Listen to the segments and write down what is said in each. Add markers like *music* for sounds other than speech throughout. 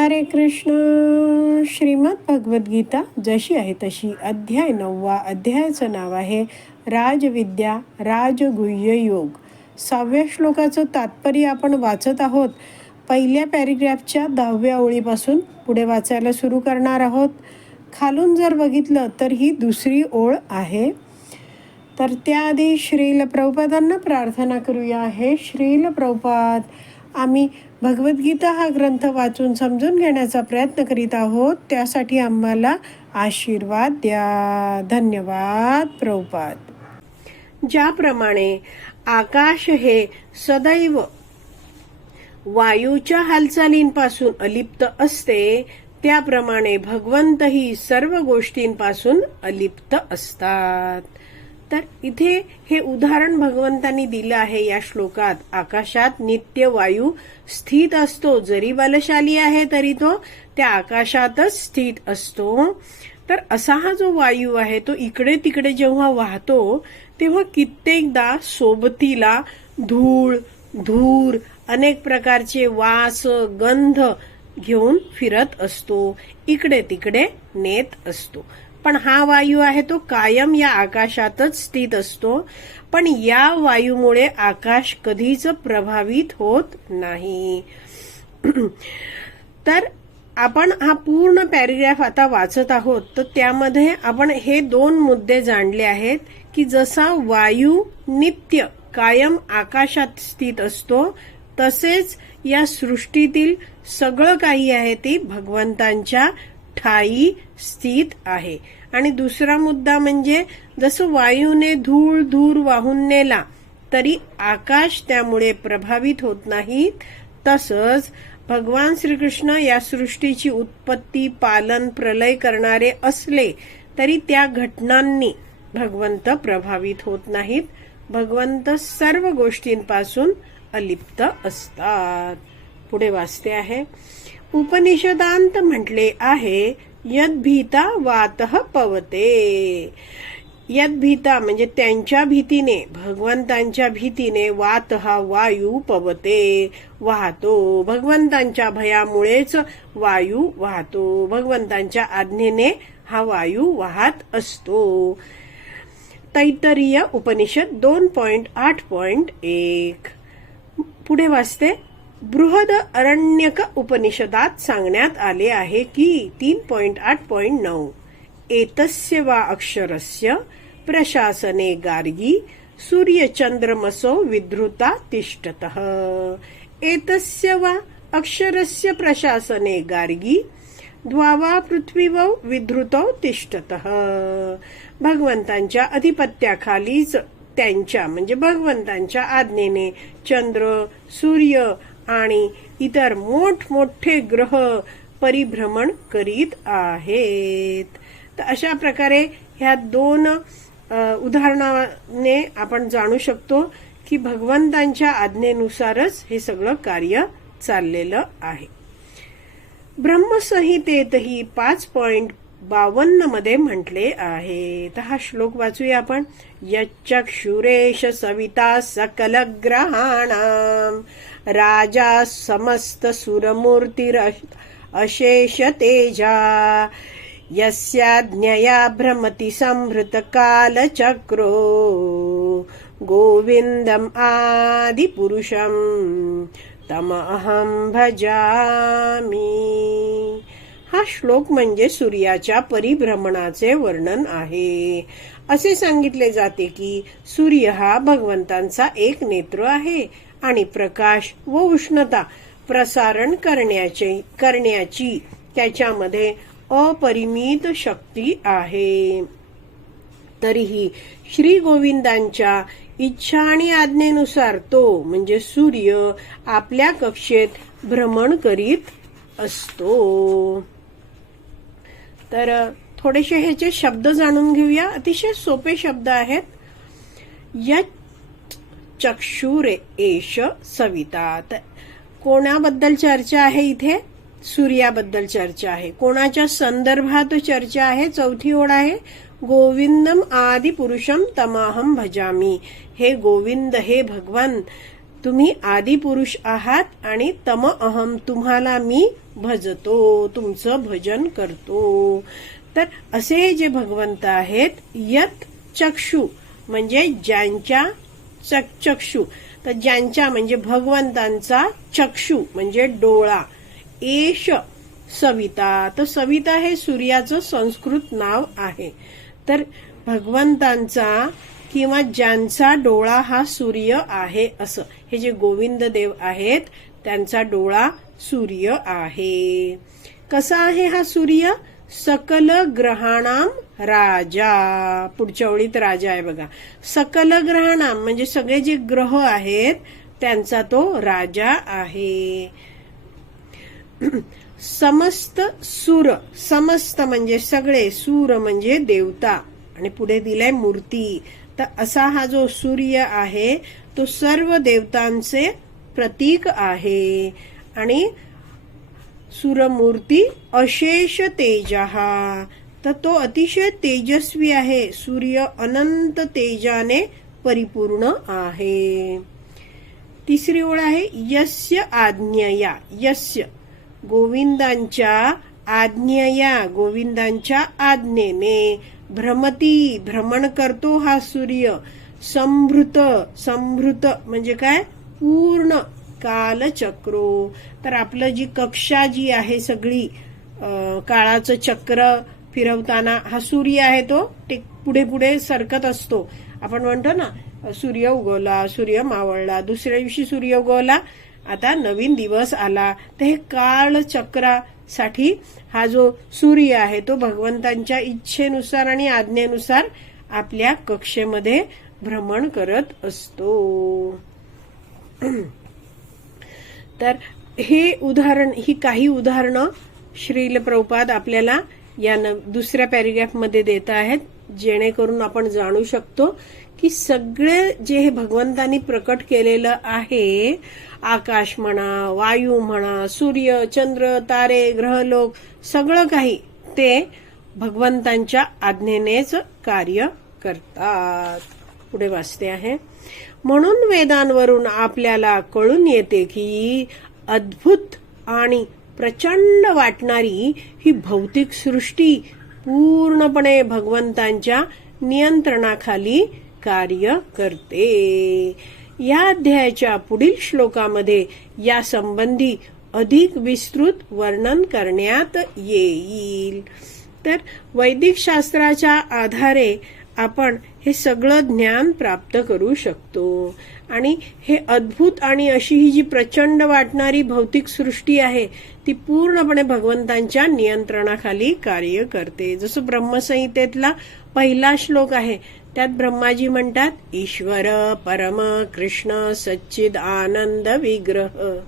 हरे कृष्ण. श्रीमद भगवद्गीता जशी आहे तशी अध्याय नववा अध्यायाचं नाव आहे राजविद्या राजगुह्य योग. सहाव्या श्लोकाचं तात्पर्य आपण वाचत आहोत. पहिल्या पॅरेग्राफच्या दहाव्या ओळीपासून पुढे वाचायला सुरू करणार आहोत. खालून जर बघितलं तर ही दुसरी ओळ आहे. तर त्याआधी श्रील प्रभुपादांना प्रार्थना करूया. हे श्रील प्रभुपाद आम्ही भगवद्गीता हा ग्रंथ वाचून समजून घेण्याचा प्रयत्न करीत आहोत. त्यासाठी आम्हाला आशीर्वाद द्या. धन्यवाद प्रभुपाद. ज्याप्रमाणे आकाश हे सदैव वायूच्या हालचालींपासून अलिप्त असते त्याप्रमाणे भगवंतही सर्व गोष्टींपासून अलिप्त असतात. तर इथे हे उदाहरण भगवंतांनी दिलं आहे या श्लोकात. आकाशात नित्य वायू स्थित असतो. जरी बलशाली आहे तरी तो त्या आकाशातच स्थित असतो. तर असा हा जो वायू आहे तो इकडे तिकडे जेव्हा वाहतो तेव्हा कित्येकदा सोबतीला धूळ धूर अनेक प्रकारचे वास गंध घेऊन फिरत असतो. इकडे तिकडे नेत असतो. पण हा वायू आहे तो कायम या आकाशातच स्थित असतो पण या वायूमुळे आकाश कधीच प्रभावित होत नाही. *clears throat* तर आपण हा पूर्ण पॅरेग्राफ आता वाचत आहोत तर त्यामध्ये आपण हे दोन मुद्दे जाणले आहेत की जसा वायू नित्य कायम आकाशात स्थित असतो तसेच या सृष्टीतील सगळं काही आहे ते भगवंतांच्या ठाई स्थित आहे. आणि दुसरा मुद्दा म्हणजे जसं वायूने धूळ धूर वाहून नेला तरी आकाश त्यामुळे प्रभावित होत नाहीत. तसंच भगवान श्रीकृष्ण या सृष्टीची उत्पत्ती पालन प्रलय करणारे असले तरी त्या घटनांनी भगवंत प्रभावित होत नाहीत. भगवंत सर्व गोष्टींपासून अलिप्त असतात. पुढे वाचते आहे. उपनिषदांत म्हटले आहे यद्भीता वातः पवते. यद्भीता म्हणजे त्यांच्या भीतीने भगवंतांच्या भीतीने वात हा वायू पवते वाहतो. भगवंतांच्या भयामुळेच वायू वाहतो. भगवंतांच्या आज्ञेने हा वायू वाहत असतो. तैतरीय उपनिषद दोन पॉइंट आठ पॉइंट एक. पुढे वाचते. बृहद अरण्यक उपनिषदात सांगण्यात आले आहे की तीन पॉइंट आठ पॉइंट नऊ. एतस्य वा अक्षरस्य प्रशासने गार्गी सूर्यचंद्रमसो विधृता तिष्ठत. एतस्य वा अक्षरस्य प्रशासने गार्गी द्वावा पृथ्वीवौ विधृतौ तिष्ठत. भगवंतांच्या अधिपत्याखालीच त्यांच्या म्हणजे भगवंतांच्या आज्ञेने चंद्र सूर्य आणि इतर मोठमोठे ग्रह परिभ्रमण करीत आहेत. तर अशा प्रकारे ह्या दोन उदाहरणाने आपण जाणू शकतो की भगवंतांच्या आज्ञेनुसारच हे सगळं कार्य चाललेलं आहे. ब्रह्मसंहितेतही पाच पॉइंट बावन्नमध्ये म्हटले आहे तर हा श्लोक वाचूया आपण. यक्षुरेश सविता सकल ग्रहाणाम. राजा समस्त सुरमूर्तीर अशेष तेजा. यस्याज्ञया भ्रमति संहृत कालचक्रो. गोविंदम आदिपुरुषम. तम अहम भजामी। हा श्लोक म्हणजे सूर्याच्या परिभ्रमणाचे वर्णन आहे. असे सांगितले जाते की सूर्य हा भगवंतांचा एक नेत्र आहे आणि प्रकाश व उष्णता प्रसारण करण्याचे करण्याची त्याच्यामध्ये अपरिमित शक्ती आहे. तरीही श्री गोविंदांच्या इच्छा आणि आज्ञेनुसार तो म्हणजे सूर्य आपल्या कक्षेत भ्रमण करीत असतो. तर थोडेसे ह्याचे शब्द जाणून घेऊया अतिशय सोपे शब्द आहेत. या चक्षुरे एश सविता. कोणाबद्दल चर्चा आहे इथे? सूर्याबद्दल चर्चा आहे. कोणाच्या संदर्भात चर्चा आहे? चौथी ओळ आहे गोविंदम आदि पुरुषम तमाहम भजामी. हे गोविंद हे भगवान तुम्ही आदि पुरुष आहात आणि तम अहम तुम्हाला मी भजतो तुमचं भजन करतो. तर असे जे भगवंत आहेत यत चक्षु म्हणजे ज्यांच्या चक- चक्षु. तर ज्यांच्या म्हणजे भगवंतांचा चक्षु म्हणजे डोळा. एश सविता. तर सविता हे सूर्याचं संस्कृत नाव आहे. तर भगवंतांचा किंवा ज्यांचा डोळा हा सूर्य आहे असं. हे जे गोविंद देव आहेत त्यांचा डोळा सूर्य आहे. कसा आहे हा सूर्य? सकल ग्रहाणाम राजा. पुढच्या ओळीत राजा आहे बघा. सकल ग्रहाणाम म्हणजे सगळे जे ग्रह आहेत त्यांचा तो राजा आहे. समस्त सूर समस्त म्हणजे सगळे सूर म्हणजे देवता. आणि पुढे दिलाय मूर्ती. तर असा हा जो सूर्य आहे तो सर्व देवतांचे प्रतीक आहे. आणि सूरमूर्ती अशेष तेजहा तर तो अतिशय तेजस्वी आहे. सूर्य अनंत तेजाने परिपूर्ण आहे. तिसरी ओळ आहे यस्य आज्ञया. यस्य. गोविंदांच्या आज्ञया. गोविंदांच्या आज्ञेने. भ्रमती भ्रमण करतो हा सूर्य. संभृत संभृत म्हणजे काय? पूर्ण. कालचक्रो. तर आपलं जी कक्षा जी आहे सगळी काळाचं चक्र फिरवताना हा सूर्य आहे तो ते पुढे पुढे सरकत असतो. आपण म्हणतो ना सूर्य उगवला सूर्य मावळला दुसऱ्या दिवशी सूर्य उगवला आता नवीन दिवस आला. तर हे काळ चक्रासाठी हा जो सूर्य आहे तो भगवंतांच्या इच्छेनुसार आणि आज्ञेनुसार आपल्या कक्षेमध्ये भ्रमण करत असतो. तर हे उदाहरण ही काही उदाहरणं श्रील प्रभुपाद आपल्याला या न दुसऱ्या पॅरेग्राफमध्ये देत आहेत जेणेकरून आपण जाणू शकतो की सगळे जे हे भगवंतांनी प्रकट केलेलं आहे आकाश म्हणा वायू म्हणा सूर्य चंद्र तारे ग्रहलोक सगळं काही ते भगवंतांच्या आज्ञेनेच कार्य करतात. पुढे वाचते आहे. म्हणून वेदांवरून आपल्याला कळून येते की अद्भुत आणि प्रचंड वाटणारी ही भौतिक सृष्टी पूर्णपणे भगवंतांच्या नियंत्रणाखाली कार्य करते. या अध्यायाच्या पुढील श्लोकामध्ये या संबंधी अधिक विस्तृत वर्णन करण्यात येईल. तर वैदिक शास्त्राच्या आधारे आपण हे सगळं ज्ञान प्राप्त करू शकतो. आणि हे अद्भुत आणि अशी ही जी प्रचंड वाटणारी भौतिक सृष्टी आहे ती पूर्णपणे भगवंतांच्या नियंत्रणाखाली कार्य करते. जसं ब्रह्मसंहितेतला पहिला श्लोक आहे त्यात ब्रह्माजी म्हणतात ईश्वर परम कृष्ण सच्चिद आनंद विग्रह.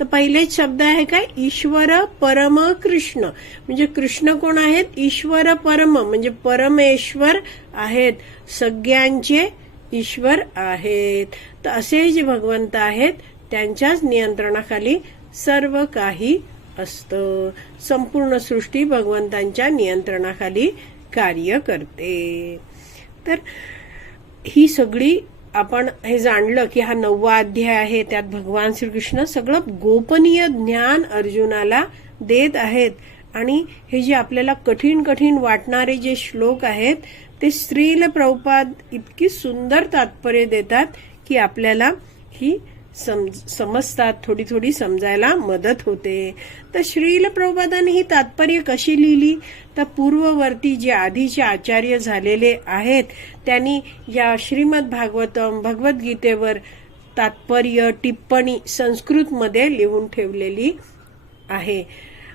तर पहिलेच शब्द आहे काय? ईश्वर परम कृष्ण. म्हणजे कृष्ण कोण आहेत? ईश्वर परम. म्हणजे परमेश्वर आहेत. सगळ्यांचे ईश्वर आहेत. तर असे जे भगवंत आहेत त्यांच्याच नियंत्रणाखाली सर्व काही असतं. संपूर्ण सृष्टी भगवंतांच्या नियंत्रणाखाली कार्य करते. तर ही सगळी आपण हे जाणलं की हा नववा अध्याय आहे त्यात भगवान श्रीकृष्ण सगळं गोपनीय ज्ञान अर्जुनाला देत आहेत. आणि हे जे आपल्याला कठीण कठीण वाटणारे जे श्लोक आहेत ते स्त्रील प्रभुपाद इतकी सुंदर तात्पर्य देतात की आपल्याला ही समजतात थोडी थोडी समजायला मदत होते. तर श्रील प्रभुपादाने ही तात्पर्य कशी लिहिली? तर पूर्ववर्ती जे आधीचे आचार्य झालेले आहेत त्यांनी या श्रीमद भागवतम भगवद्गीतेवर तात्पर्य टिप्पणी संस्कृतमध्ये लिहून ठेवलेली आहे.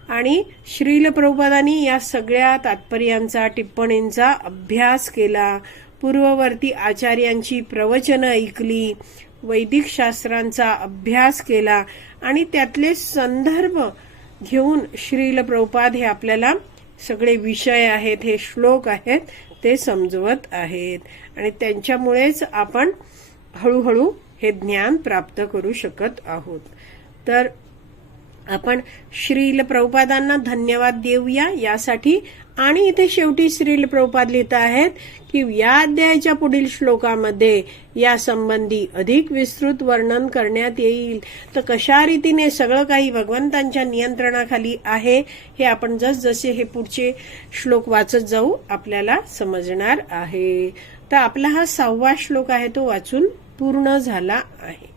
आणि श्रील प्रभुपादांनी या सगळ्या तात्पर्यांचा टिप्पणींचा अभ्यास केला. पूर्ववर्ती आचार्यांची प्रवचनं ऐकली. वैदिक शास्त्रांचा अभ्यास केला आणि त्यातले संदर्भ घेऊन श्रील प्रभुपाद हे आपल्याला सगळे विषय आहेत हे श्लोक आहेत ते समजवत आहेत. आणि त्यांच्यामुळेच आपण हळूहळू हे ज्ञान प्राप्त करू शकत आहोत. तर आपण श्रील प्रभुपादांना धन्यवाद देऊया यासाठी. आणि इथे शेवटी श्रील प्रभुपाद लिहित आहेत की या अध्यायाच्या पुढील श्लोकामध्ये या संबंधी अधिक विस्तृत वर्णन करण्यात येईल. तर कशा रीतीने सगळं काही भगवंतांच्या नियंत्रणाखाली आहे हे आपण जसजसे हे पुढचे श्लोक वाचत जाऊ आपल्याला समजणार आहे. तर आपला हा सहावा श्लोक आहे तो वाचून पूर्ण झाला आहे.